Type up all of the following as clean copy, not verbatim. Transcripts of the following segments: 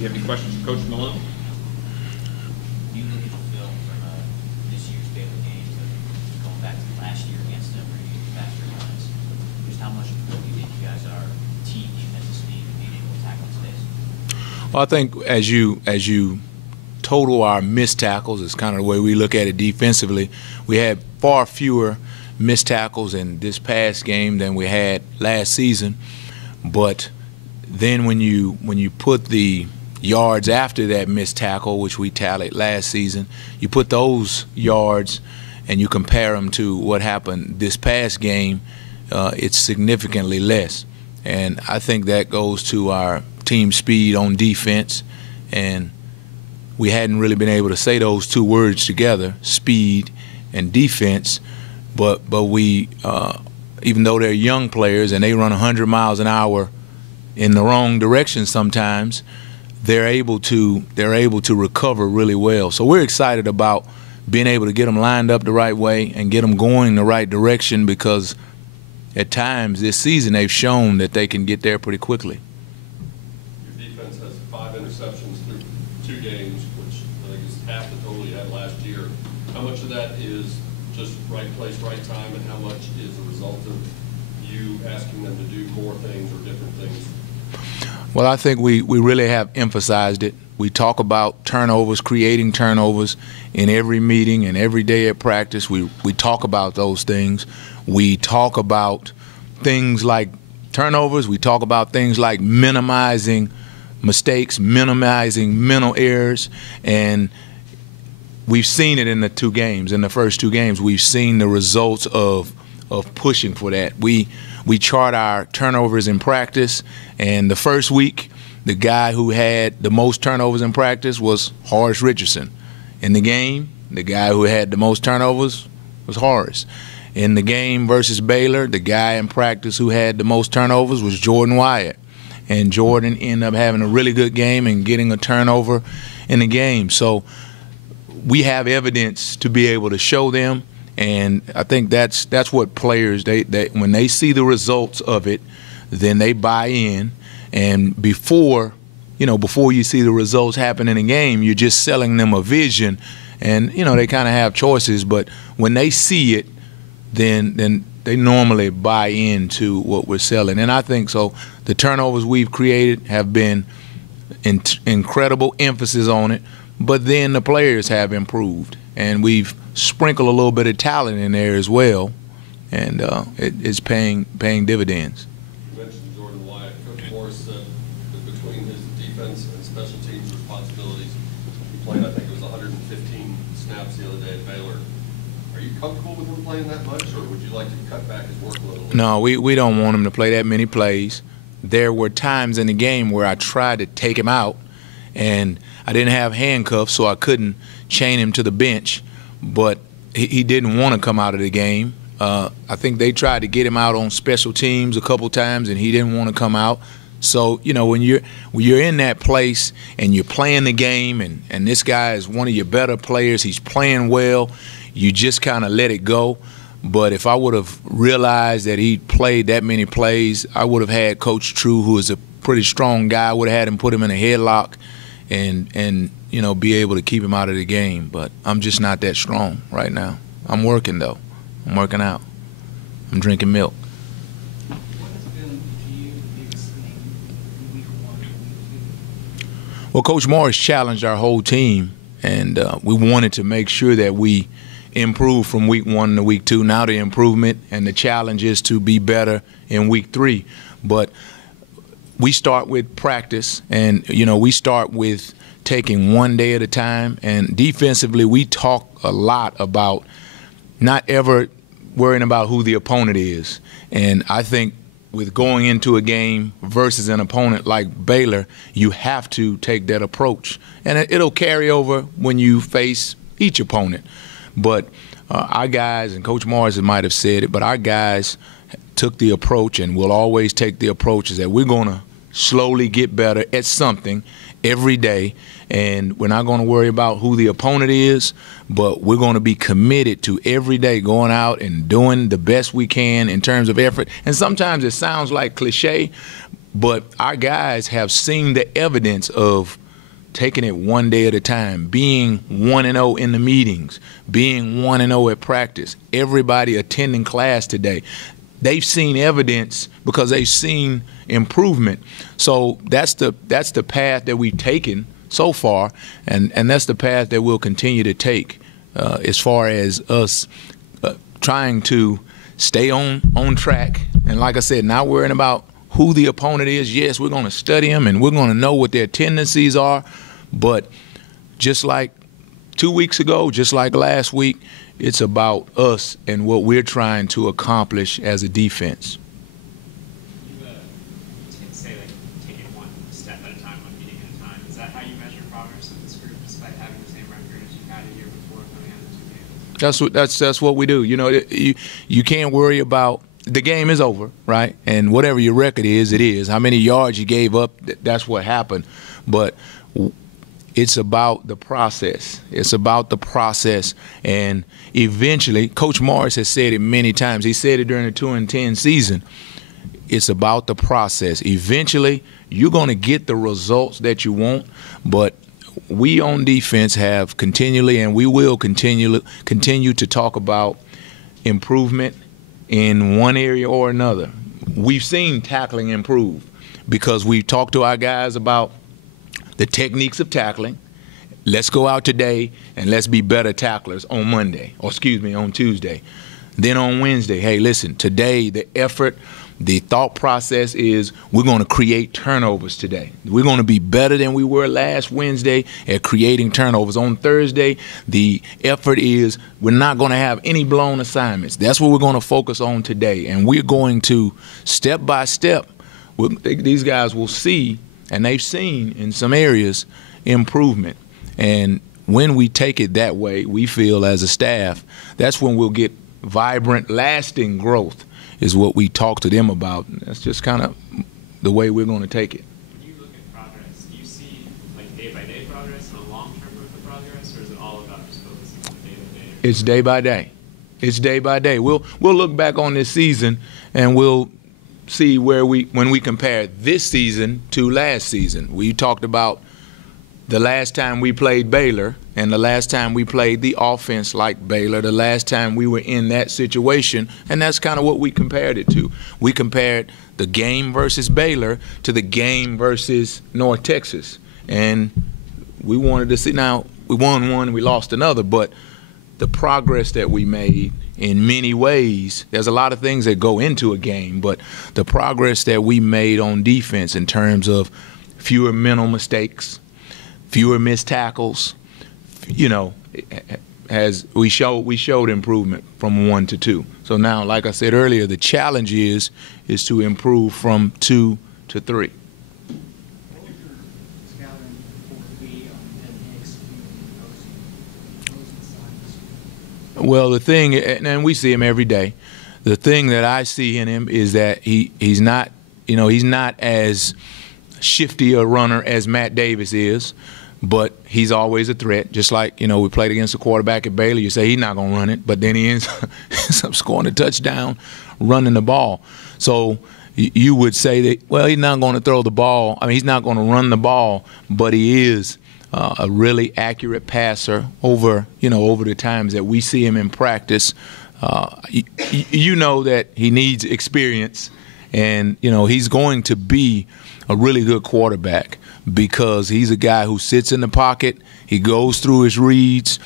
you have any questions for Coach Malone? You look at the film from this year's Baylor games and going back to last year against them, where you faster runs. Just how much do you think you guys are team defensive speed and being able to tackle in space? Well, I think as you total our missed tackles, is kind of the way we look at it defensively. We had far fewer missed tackles in this past game than we had last season, but then when you put the yards after that missed tackle, which we tallied last season, you put those yards and you compare them to what happened this past game, it's significantly less. And I think that goes to our team speed on defense, and we hadn't really been able to say those two words together, speed and defense, but we, even though they're young players and they run 100 miles an hour in the wrong direction sometimes, they're able to recover really well. So we're excited about being able to get them lined up the right way and get them going the right direction, because at times this season they've shown that they can get there pretty quickly. Your defense has 5 interceptions through 2 games, which I think is half the total you had last year. How much of that is just right place, right time, and how much is a result of you asking them to do more things or different things? Well, I think we really have emphasized it. We talk about turnovers, creating turnovers in every meeting and every day at practice. We talk about those things. We talk about things like turnovers. We talk about things like minimizing mistakes, minimizing mental errors, and we've seen it in the 2 games. In the first 2 games, we've seen the results of pushing for that. We chart our turnovers in practice, and the first week, the guy who had the most turnovers in practice was Horace Richardson. In the game, the guy who had the most turnovers was Horace. In the game versus Baylor, the guy in practice who had the most turnovers was Jordan Wyatt. And Jordan ended up having a really good game and getting a turnover in the game. So we have evidence to be able to show them, and I think that's what players, they when they see the results of it, then they buy in. And before you see the results happen in a game, you're just selling them a vision, and they kind of have choices. But when they see it, then they normally buy into what we're selling. And I think so. The turnovers we've created have been incredible emphasis on it, but then the players have improved, and we've sprinkled a little bit of talent in there as well, and it's paying dividends. You mentioned Jordan Wyatt. Coach Morris said that between his defense and special teams responsibilities, he played, I think it was 115 snaps the other day at Baylor. Are you comfortable with him playing that much, or would you like to cut back his workload a little? No, we don't want him to play that many plays. There were times in the game where I tried to take him out, and I didn't have handcuffs, so I couldn't chain him to the bench, but he didn't want to come out of the game. I think they tried to get him out on special teams a couple times, and he didn't want to come out. So, when you're in that place and you're playing the game, and this guy is one of your better players, he's playing well, you just kind of let it go. But if I would have realized that he played that many plays, I would have had Coach True, who is a pretty strong guy, I would have had him put him in a headlock and be able to keep him out of the game. But I'm just not that strong right now. I'm working, though. I'm working out. I'm drinking milk. What has been to you the biggest thing in week 1 and week 2? Well, Coach Morris challenged our whole team, and we wanted to make sure that we improve from week 1 to week 2. Now the improvement and the challenge is to be better in week 3. But we start with practice, and we start with taking one day at a time. And defensively, we talk a lot about not ever worrying about who the opponent is. And I think with going into a game versus an opponent like Baylor, you have to take that approach. And it'll carry over when you face each opponent. But our guys, and Coach Morris might have said it, but our guys took the approach, and will always take the approach, is that we're going to slowly get better at something every day, and we're not going to worry about who the opponent is, but we're going to be committed to every day going out and doing the best we can in terms of effort. And sometimes it sounds like cliche, but our guys have seen the evidence of taking it one day at a time, being 1-0 in the meetings, being 1-0 at practice, everybody attending class today. They've seen evidence because they've seen improvement. So that's the path that we've taken so far, and that's the path that we'll continue to take as far as us trying to stay on track. And like I said, not worrying about who the opponent is. Yes, we're going to study them and we're going to know what their tendencies are. But just like 2 weeks ago, just like last week, it's about us and what we're trying to accomplish as a defense. You say like take it one step at a time, one meeting at a time. Is that how you measure progress of this group, despite having the same record as you had a year before coming out of the 2 games? That's what we do. You know, you can't worry about. The game is over, right? And whatever your record is, it is. How many yards you gave up, that's what happened. But it's about the process. It's about the process. And eventually, Coach Morris has said it many times. He said it during the 2-10 season. It's about the process. Eventually, you're going to get the results that you want, but we on defense have continually, and we will continue to talk about improvement in one area or another. We've seen tackling improve because we've talked to our guys about the techniques of tackling. Let's go out today and let's be better tacklers on Monday, or excuse me, on Tuesday. Then on Wednesday, hey, listen, today the effort, the thought process is we're going to create turnovers today. We're going to be better than we were last Wednesday at creating turnovers. On Thursday, the effort is we're not going to have any blown assignments. That's what we're going to focus on today. And we're going to, step by step, these guys will see, and they've seen in some areas, improvement. And when we take it that way, we feel as a staff, that's when we'll get vibrant, lasting growth is what we talk to them about. That's just kind of the way we're going to take it. When you look at progress, do you see like day-by-day progress and a long-term growth of progress, or is it all about just focusing on day-by-day? It's day by day. It's day by day. We'll look back on this season and we'll see where when we compare this season to last season. We talked about the last time we played Baylor and the last time we played the offense like Baylor, the last time we were in that situation, and that's kind of what we compared it to. We compared the game versus Baylor to the game versus North Texas, and we wanted to see. Now, we won one, we lost another, but the progress that we made in many ways, there's a lot of things that go into a game, but the progress that we made on defense in terms of fewer mental mistakes, fewer missed tackles, you know, we showed improvement from 1 to 2. So now, like I said earlier, the challenge is to improve from 2 to 3. What would your scouting report be on the next those assignments? Well, the thing, and we see him every day, the thing that I see in him is that he's not, you know, he's not as shifty a runner as Matt Davis is, but he's always a threat. Just like, you know, we played against a quarterback at Baylor. You say he's not going to run it, but then he ends up scoring a touchdown running the ball. So you would say that, well, he's not going to throw the ball. I mean, he's not going to run the ball, but he is a really accurate passer over the times that we see him in practice. You know that he needs experience, and, you know, he's going to be a really good quarterback because he's a guy who sits in the pocket. He goes through his reads.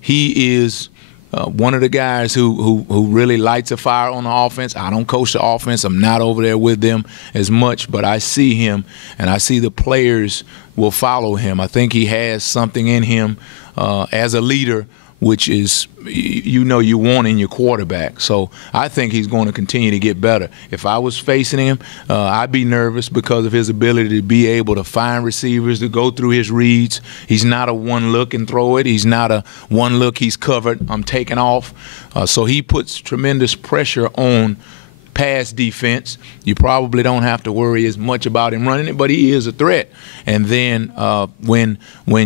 He is one of the guys who really lights a fire on the offense. I don't coach the offense. I'm not over there with them as much, but I see him, and I see the players will follow him. I think he has something in him as a leader, which is, you know, you want in your quarterback. So I think he's going to continue to get better. If I was facing him, I'd be nervous because of his ability to be able to find receivers, to go through his reads. He's not a one look and throw it. He's not a one look, he's covered, I'm taking off. So he puts tremendous pressure on pass defense. You probably don't have to worry as much about him running it, but he is a threat. And then when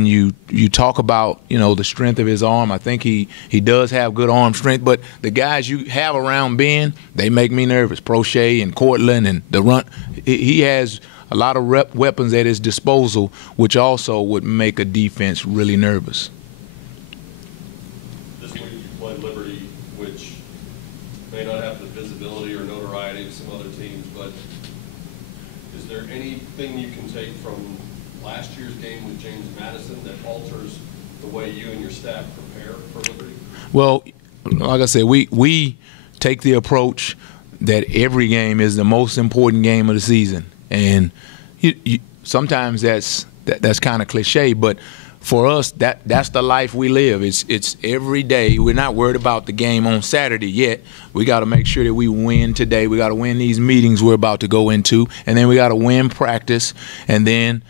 you talk about, you know, the strength of his arm, I think he does have good arm strength, but the guys you have around Ben, they make me nervous. Prochet and Cortland and the run, he has a lot of weapons at his disposal, which also would make a defense really nervous. This week you play Liberty, which may not have the visibility or notoriety of some other teams, but is there anything you can take from last year's game with James Madison that alters the way you and your staff prepare for Liberty? Well, like I said, we take the approach that every game is the most important game of the season, and sometimes that's kind of cliche, but for us, that's the life we live. It's every day. We're not worried about the game on Saturday yet. We got to make sure that we win today. We got to win these meetings we're about to go into, and then we got to win practice, and then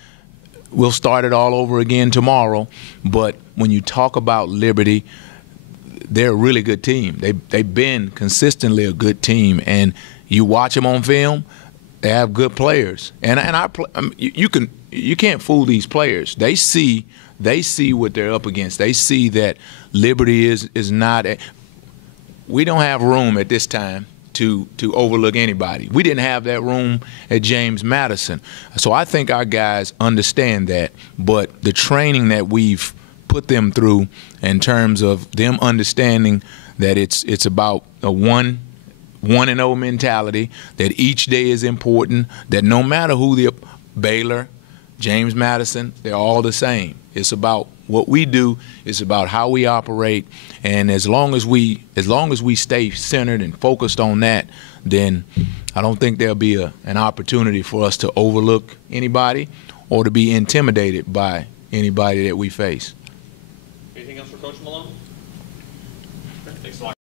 we'll start it all over again tomorrow. But when you talk about Liberty, they're a really good team. They've been consistently a good team, and you watch them on film, they have good players. And you can't fool these players. They see what they're up against. They see that Liberty is not. We don't have room at this time to overlook anybody. We didn't have that room at James Madison. So I think our guys understand that. But the training that we've put them through in terms of them understanding that it's about a 1-0 mentality, that each day is important, that no matter who the Baylor, James Madison, they're all the same. It's about what we do, it's about how we operate, and as long as we stay centered and focused on that, then I don't think there'll be an opportunity for us to overlook anybody or to be intimidated by anybody that we face. Anything else for Coach Malone? Thanks a lot.